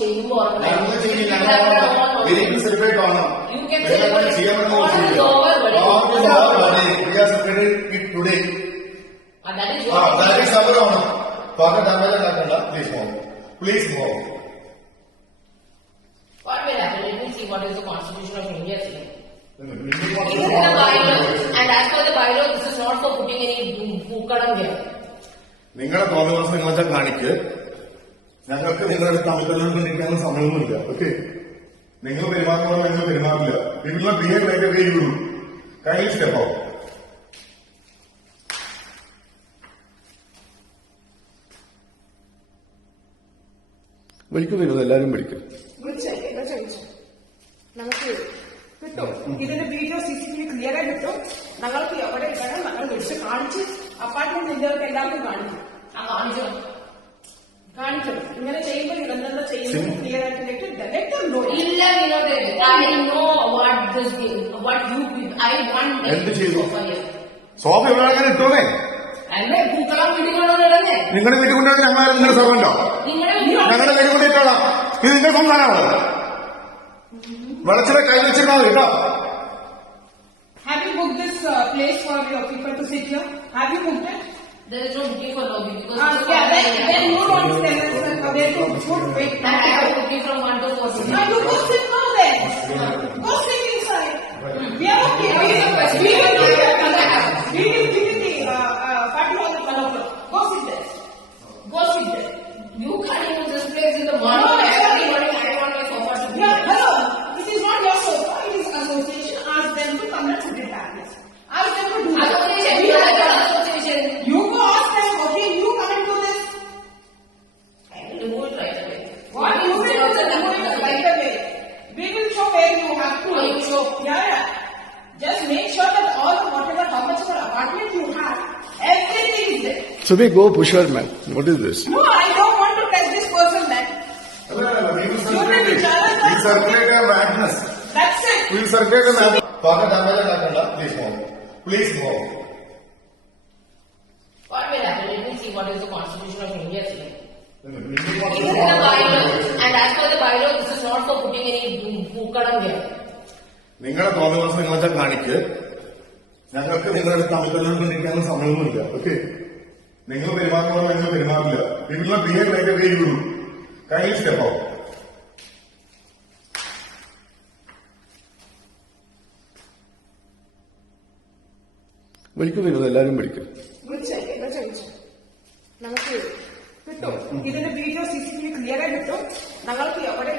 ചെയ്യുമോ അങ്ങോട്ട് വേറെ സിഫേറ്റ് കാണണം നിങ്ങൾ സിഎം നോക്കുക ഓവർ വണ്ടി യസ് സ്പ്രേഡ് കി ടുഡേ ആ ഡാഡി ഓ ഡാഡി സബറാണോ പുറത്ത് തമ്പല നടണ്ട പ്ലീസ് പോ പോർമെലേഷൻ നീ see what is the constitution of India six the bylaw and as for the bylaw Das is not four putting any പൂക്കടം കേൾ നിങ്ങൾ തോന്നുന്നു നിങ്ങൾ പറഞ്ഞ കണക്ക് ഞങ്ങൾക്ക് നിങ്ങളുടെ തമ്മിൽ കൊണ്ടിരിക്കാനുള്ള സമയമൊന്നുമില്ല ഓക്കെ നിങ്ങൾ പെരുമാറുന്നവരോ നിങ്ങൾ പെരുമാറില്ല നിങ്ങളെ ബിഹേവ് ചെയ്യുന്നത് കഴിയുള്ളൂ കൈ സ്റ്റെപ്പോ വിളിക്കും വരുന്നത് എല്ലാവരും വിളിക്കും ഇതിന്റെ വീഡിയോ സിസിറ്റിവി ക്ലിയർ ആയി കിട്ടും ഞങ്ങൾക്ക് എവിടെ ഞങ്ങൾ വിളിച്ച് കാണിച്ച് അപ്പാർട്ട്മെന്റ് എല്ലാവർക്കും എല്ലാവർക്കും കാണിക്കും സോഫ എവിടെ അങ്ങനെ ഇട്ടോന്നെ നിങ്ങളുടെ വീട്ടിൽ കൊണ്ടു ഞങ്ങൾ നിങ്ങളുടെ സ്വർഗ്ഗമുണ്ടോ ഞങ്ങളുടെ വീട്ടിൽ കൊണ്ട് ഇട്ടോളാം ഇത് നിന്റെ സംസാരമാണ് വെളച്ചിലെ കൈ വെച്ചിട്ടാ കേട്ടോ happy book this place for your people to sit happy book there is A booking four ലോജിക്കോ ആ there is A new road standard there is A good weight time The the the the property the property. The we will show where you have to. Oh, so, so, yeah, Just make sure that all the whatever, how much apartment you have, everything is there. So we go push her, man. What is this? No, I don't want to touch this person, man. No, no, no. We circulate so, a madness. That's it. We will circulate a madness. Pocket Amala please move. Please move. What will happen? Let me see what is the constitution of India saying. Mm-hmm. നിങ്ങളെ തോന്നിയവാസം നിങ്ങളെ കാണിക്ക് ഞങ്ങൾക്ക് നിങ്ങളുടെ Tamil Nadu സമയമൊന്നുമില്ല okay നിങ്ങൾ പെരുമാറുന്നവരോ നിങ്ങൾ പെരുമാറില്ല നിങ്ങളെ B Ed വേണ്ട പേര് വിടും കൈ സ്റ്റെപ്പോ വിളിക്കുന്നില്ല എല്ലാവരും വിളിക്കും നമസ്തേ കിട്ടും ഇതിന്റെ വീഡിയോ സിസിടിവി ക്ലിയർ ആയി കിട്ടും ഞങ്ങൾക്ക് എവിടെ